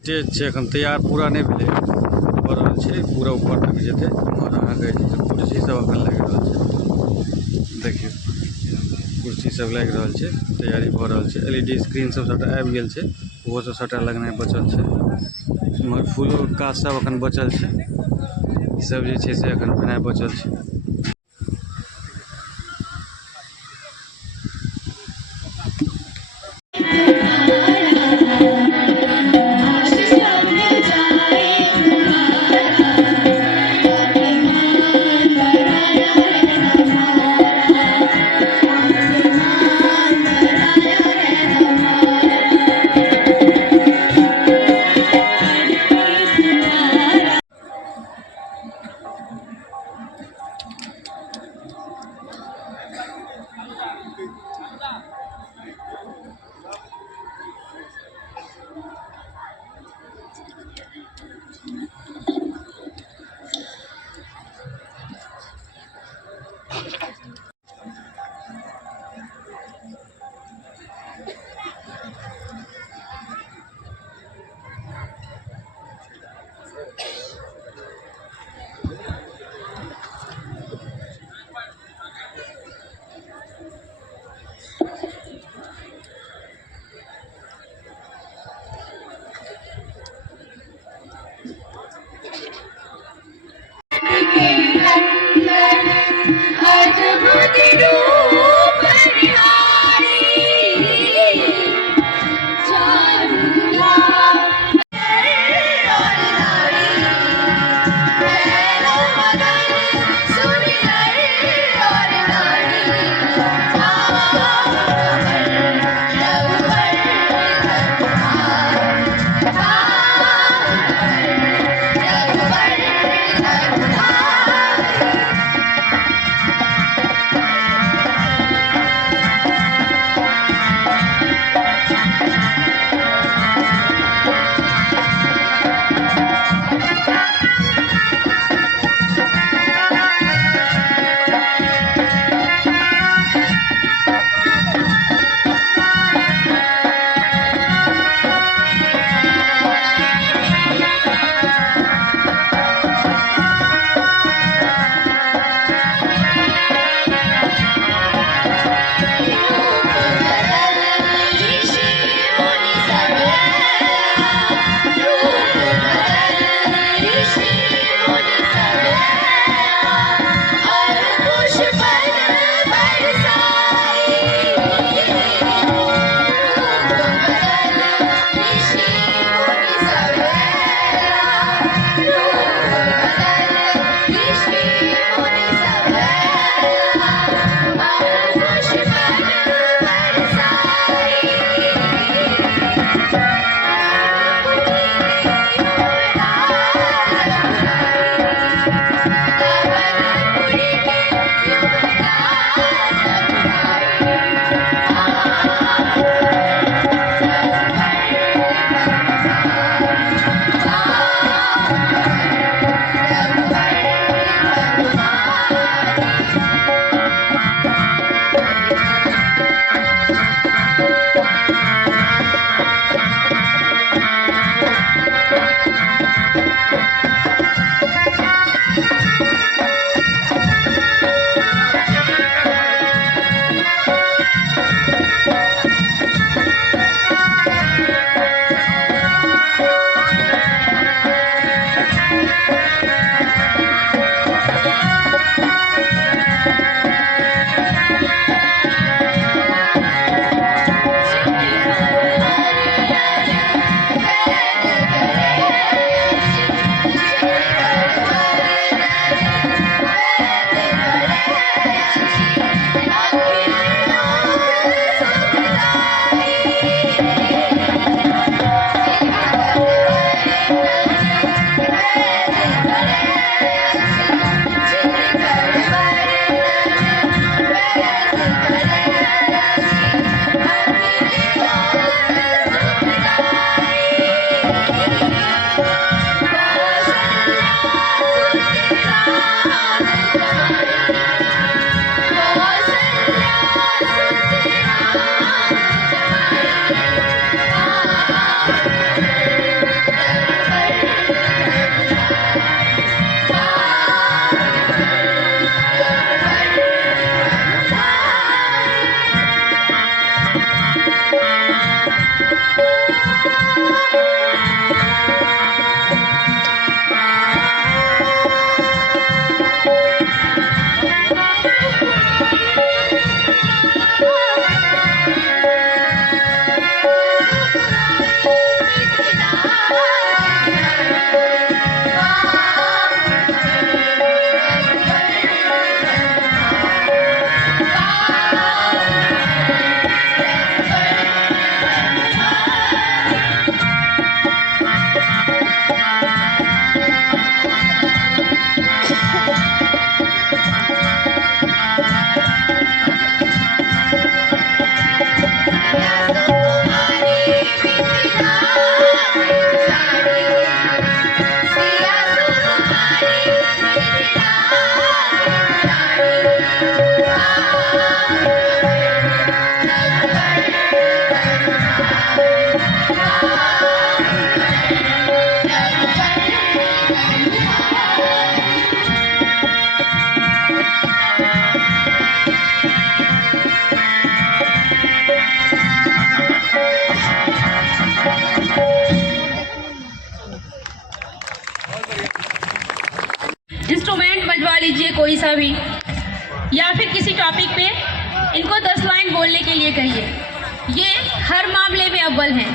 Stage छै एखन तैयार पूरा नहीं भेलै, बनल छै पूरा ऊपर तक जेतै और अहाँके कुर्सी सब एखन लागि रहल छै। देखियौ कुर्सी सब लागि रहल छै, तैयारी भऽ रहल छै। एलईडी स्क्रीन सब सबटा आबि गेल छै, ओहो सब सबटा लगनाइ बचल छै। मगर फूलो काज सब एखन बचल छै, ई सब जे छै से एखन बनाय बचल छै। इंस्ट्रूमेंट बजवा लीजिए कोई सा भी, या फिर किसी टॉपिक पे इनको 10 लाइन बोलने के लिए कहिए। ये हर मामले में अव्वल हैं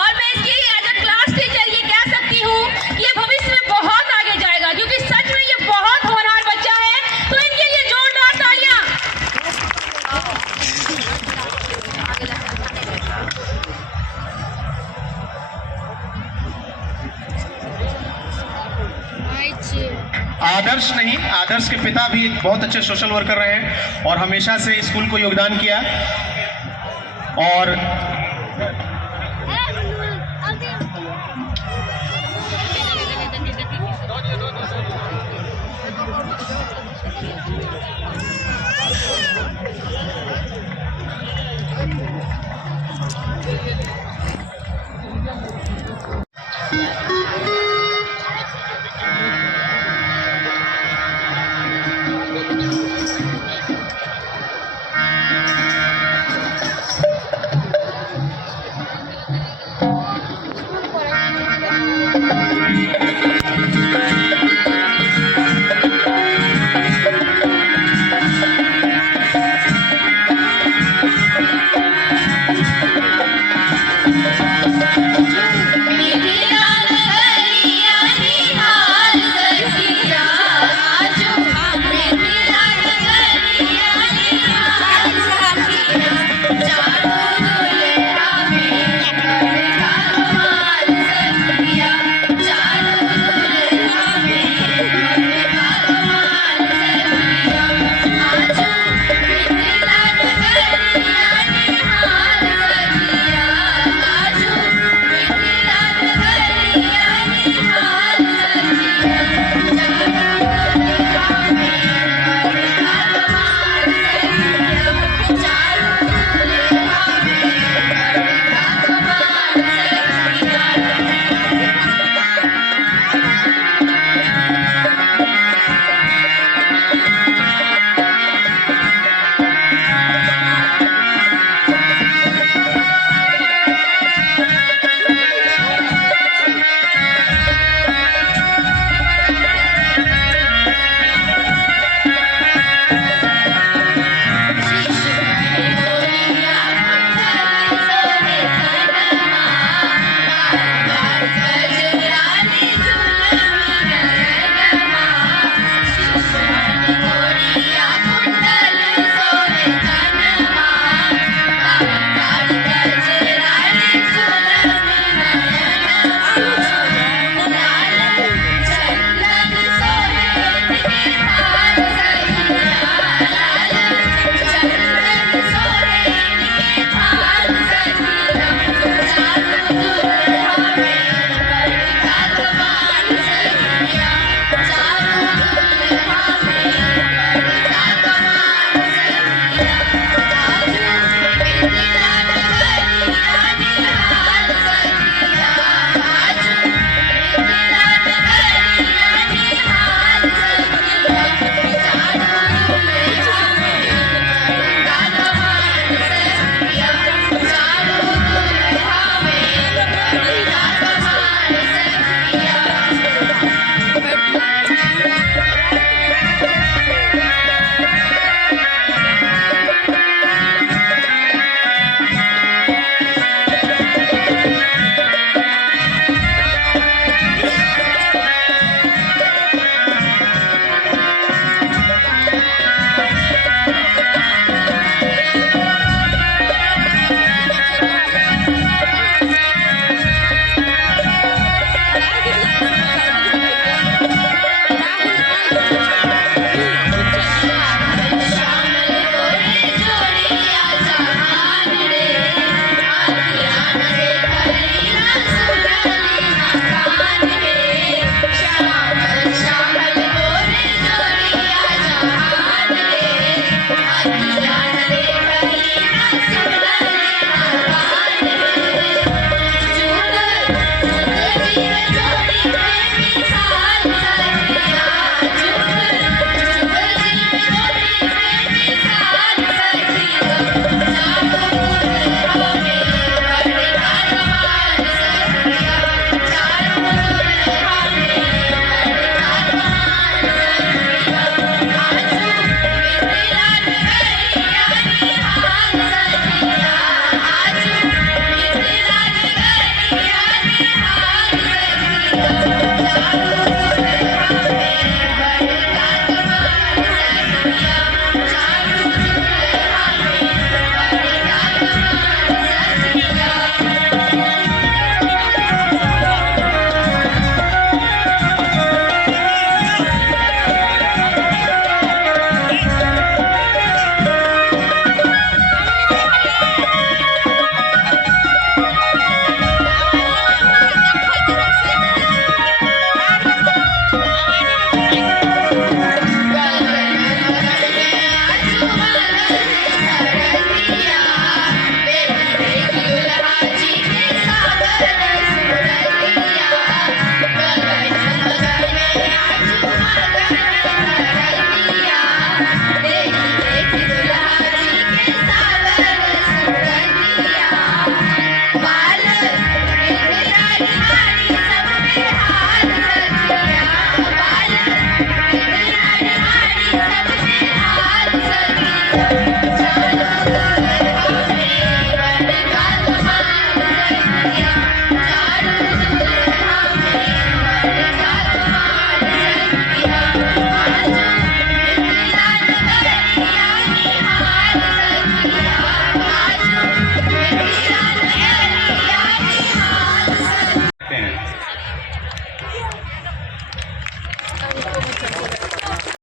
और मैं इसकी एज अ क्लास टीचर ये कह सकती हूँ कि ये भविष्य में बहुत आगे जाएगा, क्योंकि सच में ये बहुत होनहार बच्चा है। तो इनके लिए जोरदार तालियां। आदर्श नहीं, आदर्श के पिता भी एक बहुत अच्छे सोशल वर्कर रहे हैं और हमेशा से स्कूल को योगदान किया। और चारों हैं।